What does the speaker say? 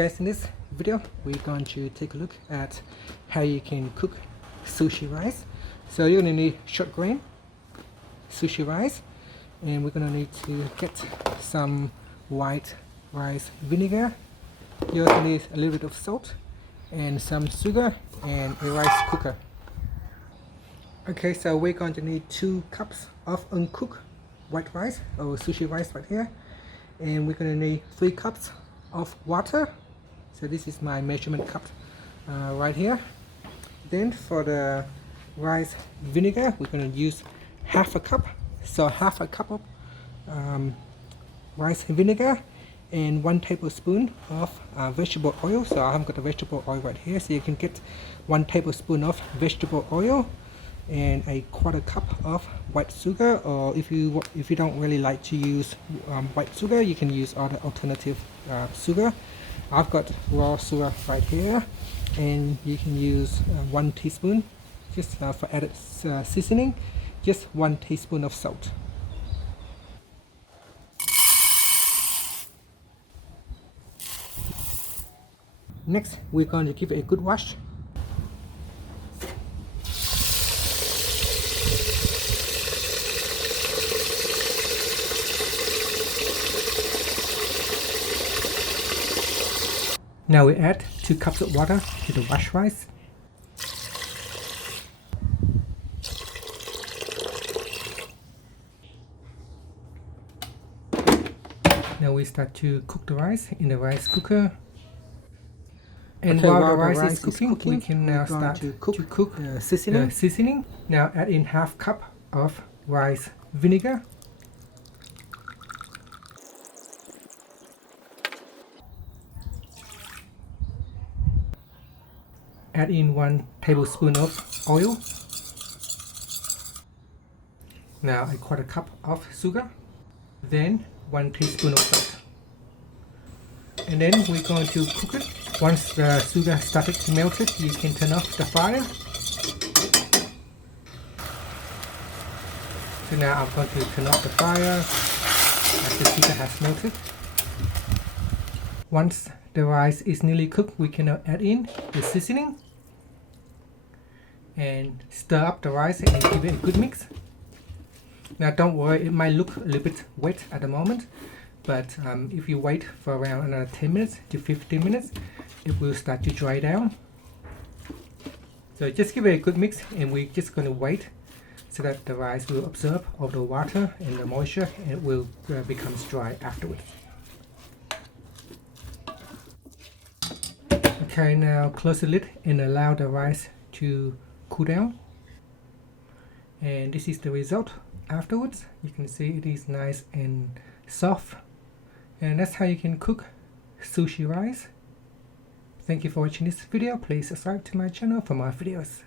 guys, in this video we're going to take a look at how you can cook sushi rice. So you're going to need short grain sushi rice, and we're going to need to get some white rice vinegar. You also need a little bit of salt and some sugar and a rice cooker. Okay, so we're going to need 2 cups of uncooked white rice or sushi rice right here, and we're going to need 3 cups of water. So this is my measurement cup right here. Then for the rice vinegar, we're going to use half a cup. So half a cup of rice vinegar and 1 tablespoon of vegetable oil. So I've got the vegetable oil right here, so you can get 1 tablespoon of vegetable oil and a 1/4 cup of white sugar, or if you don't really like to use white sugar, you can use other alternative sugar. I've got raw sugar right here, and you can use 1 teaspoon just for added seasoning, just 1 teaspoon of salt. Next, we're going to give it a good wash. Now we add 2 cups of water to the washed rice. Now we start to cook the rice in the rice cooker. And while the rice is cooking, we can now start to cook the seasoning. Now add in half cup of rice vinegar. Add in 1 tablespoon of oil. Now a 1/4 cup of sugar. Then 1 teaspoon of salt. And then we're going to cook it. Once the sugar started to melt, you can turn off the fire. So now I'm going to turn off the fire as the sugar has melted. Once the rice is nearly cooked, we can now add in the seasoning and stir up the rice and give it a good mix. Now don't worry, it might look a little bit wet at the moment, but if you wait for around another 10 minutes to 15 minutes, it will start to dry down. So just give it a good mix, and we're just going to wait so that the rice will absorb all the water and the moisture, and it will become dry afterwards. Okay, now close the lid and allow the rice to cool down. And this is the result afterwards. You can see it is nice and soft. And that's how you can cook sushi rice. Thank you for watching this video. Please subscribe to my channel for more videos.